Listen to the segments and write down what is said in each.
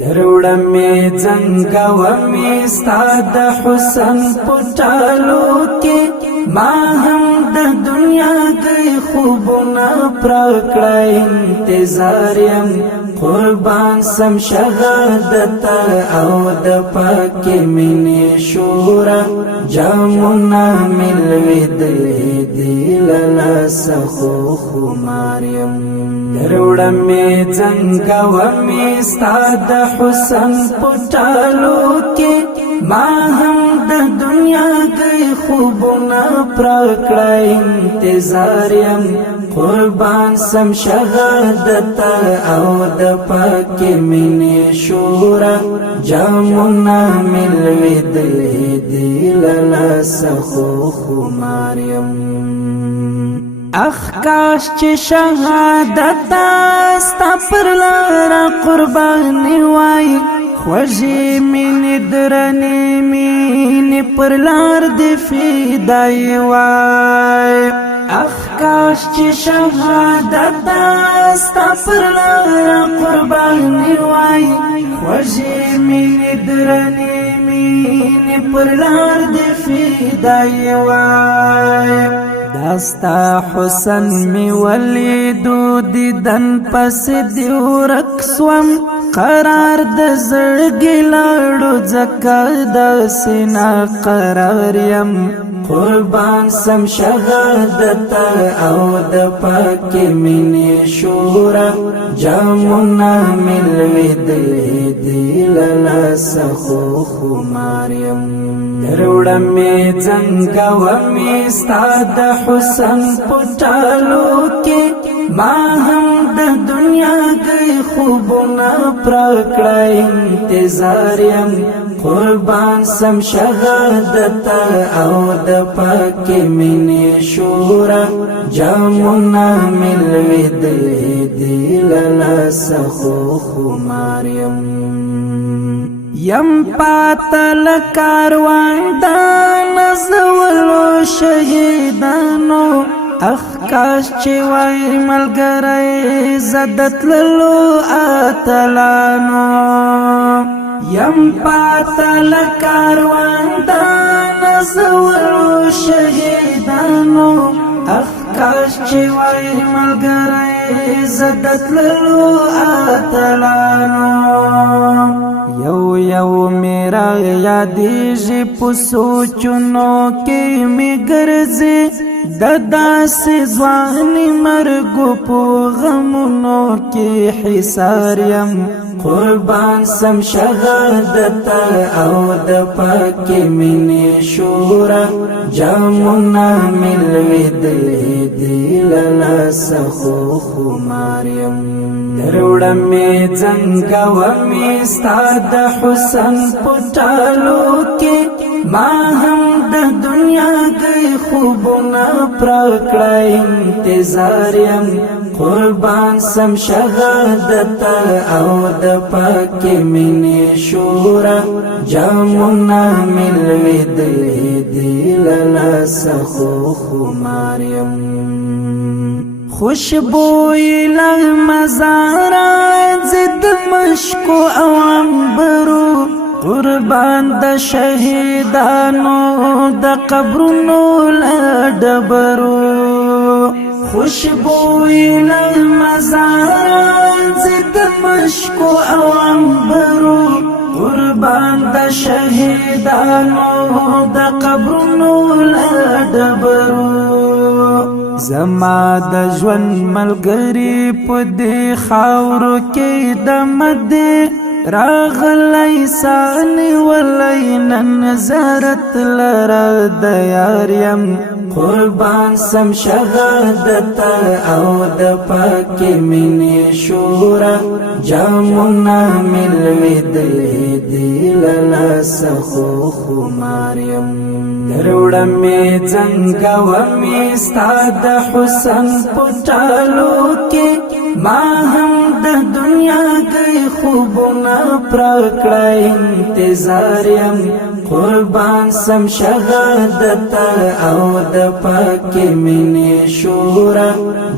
دروړه می څنګه و می ستاد حسن پټالو کې ما هم د دنیا کې خوبونه پرکړه انتظار يم قربان سم شهادت او د پاک مینې شورا جامنا ملوي دې لالا سخو خماریم دروړه می څنګه و می ستاد حسن پټالو کې ما هم د دنیا کې خوبونه پرکړه انتظار يم قربان سم شهادت او د پاک مینې شورا جامنا ملوي دې لالا سخو خماریم اخ کاش چې شهادت ستا پر لار قرباني وای خوږې مینې درنې مینې پر لار دې فدای وای اخ کاش چې شهادت ستا پر لار قرباني وای خوږې مینې درنې مینې پر لار دې فدای وای داستا حسن می ولیدو دیدن پس دیو رکسوم قرار د زړګي لاړو ځکه د سینا قرار یم قربان سم شهادت او د پاک مینې شورا جامنا ملوي دې لالا سخو خماریم دروړه می څنګه و می ستاد حسن پټالو کې ما هم د دنیا کې خوبونه پرکړه انتظار یم قربان سم شهادت او د پاک مینې شورا جامنا ملوي دې لالا سخو خماریم یم پاتل کاروان دا نزولو شهیدانو اخ کاش چې وای ملګری زدت للو اتلانو یم پاتل کاروان دا نزولو شهیدانو اخ کاش چې وای ملګری زدت للو اتلانو یو میرا یادیږي په سوچونو کې می ګرځي د داسې ځواني مرګو په غمونو کې حصار یم قربان سم شهادت او د پاک مینې شورا جامنا ملوي دې لالا سخو خماریم دروړه می څنګه و می ستاد حسن پټالو کې ما هم د دنیا کې خوبونه پرکړه انتظار یم قربان سم شهادت او د پاک مینې شورا جامنا ملوي دې لالا سخو خماریم خوشبوئی لغمزارات زد مشکو او عنبرو قربان د شهیدانو د قبرونو لډبرو خوشبوئی لغمزارات زد مشکو او عنبرو قربان د شهیدانو د قبرونو لډبرو زما د ژوند ملګری په دې خاورو کې د مده راغلی سانی ولای نن زارت لرا د یار یم قربان سم شهادت او د پاک مینې شورا جامنا ملوي دې لالا سخو خماریم دروړه می څنګه و می ستاد حسن پټالو کې ما هم د دنیا گئی خوبنا پرکڑا انتظار یم قربان سم شهادت او د پاک منی شورا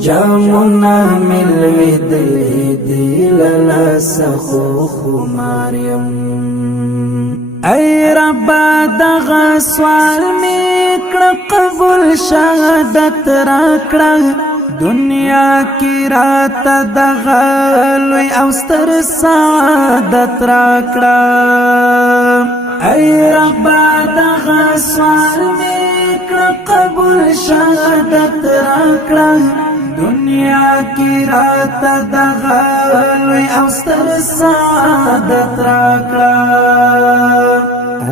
جامنا ملوی دلی دیللا سخو خماریم ای ربا دغا سوال میکڑا قبول شهادت راکڑا دنیا کی رات دغلوی او ستر سعادت راکڑا ای ربا دغا سوال میکڑا قبول شهادت راکڑا دنیا کی رات دغلوی او ستر سعادت راکڑا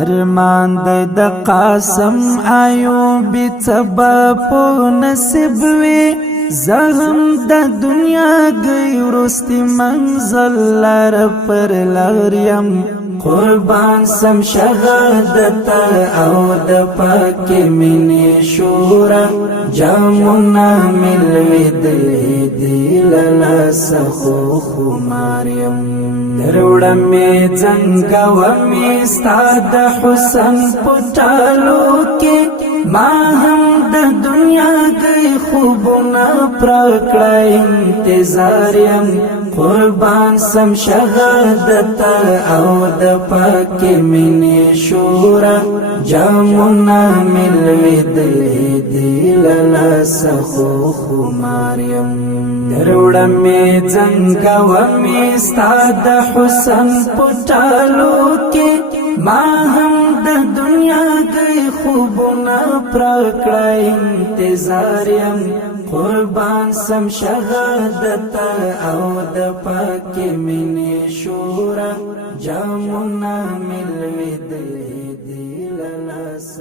ارمان د قاسم ایوبی تبا پو نصیب وی زهم د دنیا گئی ورستی منزل لار پر لاریم قربان سم شهادت او د پاک منی شورا جامنا ملوی دلی دیللا سخو خماریم دروڑا می زنگا ومی استاد حسن پټالو کې ما هم د دنیا گئی خوبنا پرکڑا انتظار یم قربان سم شهادت او د پاک منی شورا جامنا ملوی دلی دیللا سخو خماریم دروڑا می زنگا ومی استاد حسن پټالو کې ما هم د دنیا گئی خوبنا پرکڑا انتظار یم قربان سم شهادت او د پاک منی شورا جامنا ملوی دلی